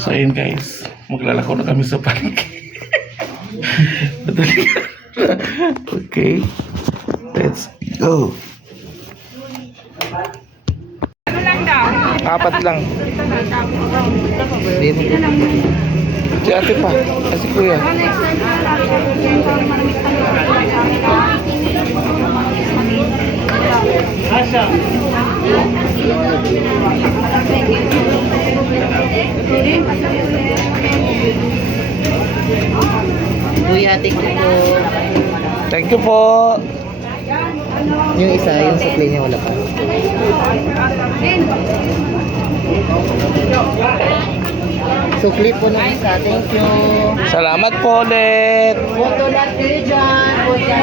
So ayun guys, maglalako na kami sa palengke. Okay, let's go. Ano lang daw? Apat lang. Si ate pa, si kuya. Kuya, thank you po. Thank you po. Yung isa, yung supply niya wala pa. Sukli po ng isa, thank you. Salamat po ulit. Photo lang kayo dyan, kuya.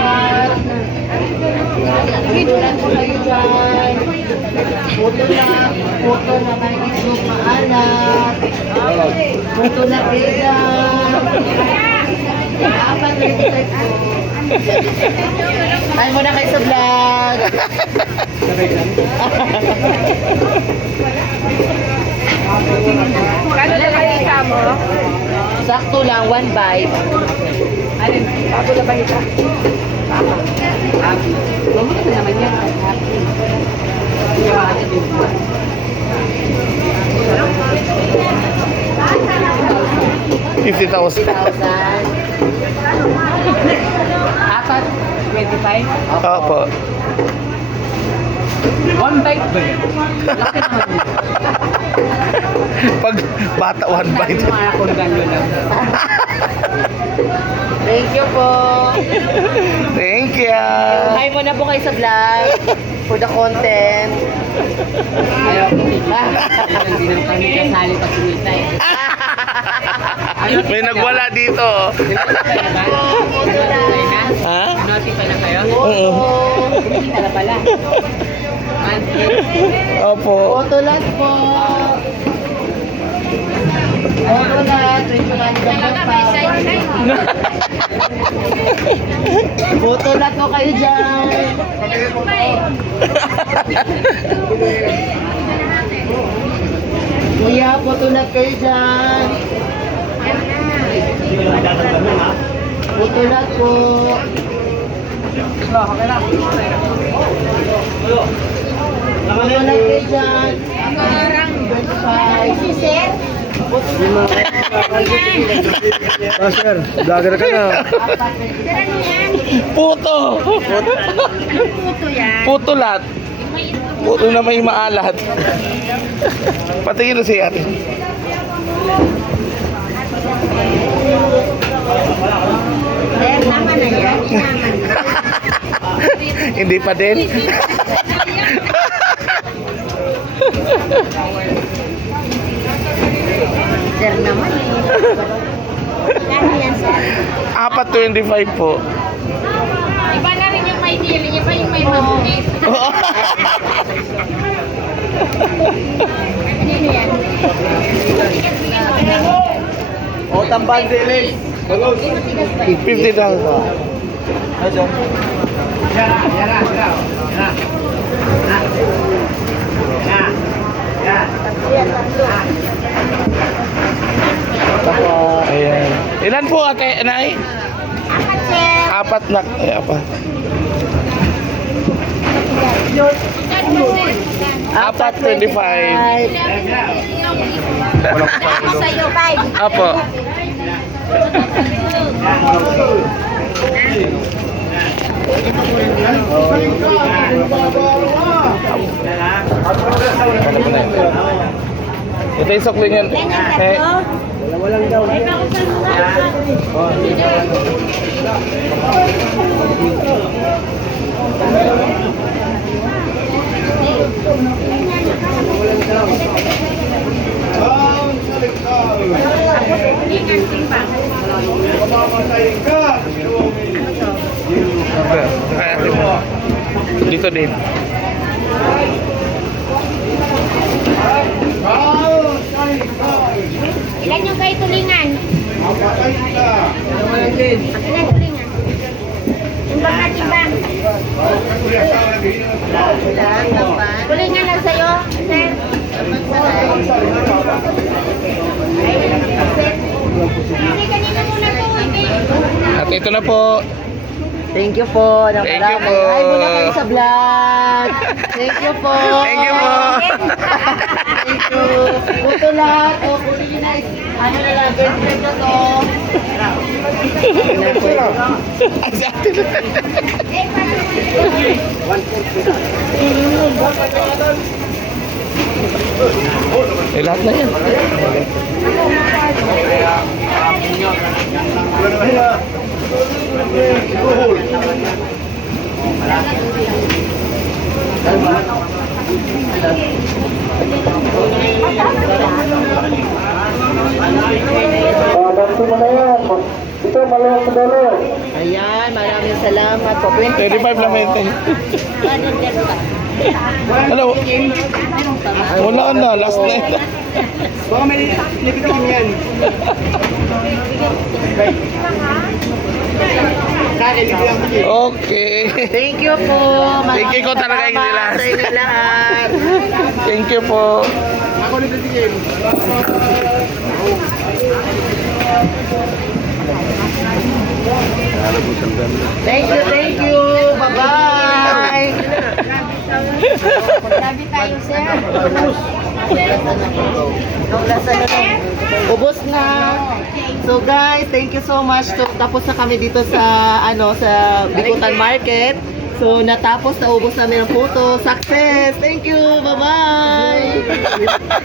Photo lang po kayo dyan. Photo na kayo isog maalat. Photo lang kayo dyan. Apat na yung type po. Ay muna kayo sa vlog. Kano na bahita mo? Sakto lang, 1 bite. Alin? Bago na bahita? Mamuto na naman yan. 50,000. 1,000. Apat? 25? Opo. 1 bite ba yan? Laki naman yun. Pag bata, one bite. Mga kondalyo lang. Thank you po. Thank you. Hi muna po kayo sa vlog. For the content. Ayaw ko. Hindi nang kami kasali pag sumita eh. May nagwala dito. Ha? Notify na kayo? Oo. Hindi na pala. Opo. Photo lang po. Photo lang. Photo lang po kayo dyan. Kuya, photo lang kayo dyan. Photo lang po. Photo lang kayo dyan. Si sir? Sir, vlogger ka na. Puto. Putulat. Puto na may maalat. Patingin na si ate. Eh, tama na yan. Hindi pa din. Sir naman eh. Kano yan, sir? 4.25 po. Iba na rin yung may dili, iba yung may mabungit. Ano yan? O, tambang dilis. 50,000. Ayan. Ilan po kay Nay? Apat, sir. Apat na. Ay, apat. 4.25. Sa'yo, 5. Apo. Ito yung sukli niyan. Eh, Walang daw. dito din. Ilan yung kayo tulingan? Ilan tulingan? Yung bang natin bang? Tulingan lang sa'yo, sir. Kasi kanina muna po. At ito na po. Thank you po. Thank you po. Ay, muna kayo sa vlog. Thank you po. Thank you po. Thank you. Puto lahat. O, puto nyo na. Ano na lang, girlfriend na to. Eh, lahat na yan. Ayan, maraming salamat po. 35 lang mente. Hello. Wala na, last na yun. Baka may lipitin yan. Okay. Thank you po. Thank you ko talaga, Maraming Insilas. salamat sa inyo lahat. Thank you po. Ako lipitin. Thank you. Bye-bye. Sabi tayo, sir. Ubos na. So guys, thank you so much. So, tapos na kami dito sa sa Bikutan Market. So natapos na ubos namin ang photo. Success. Thank you. Bye-bye.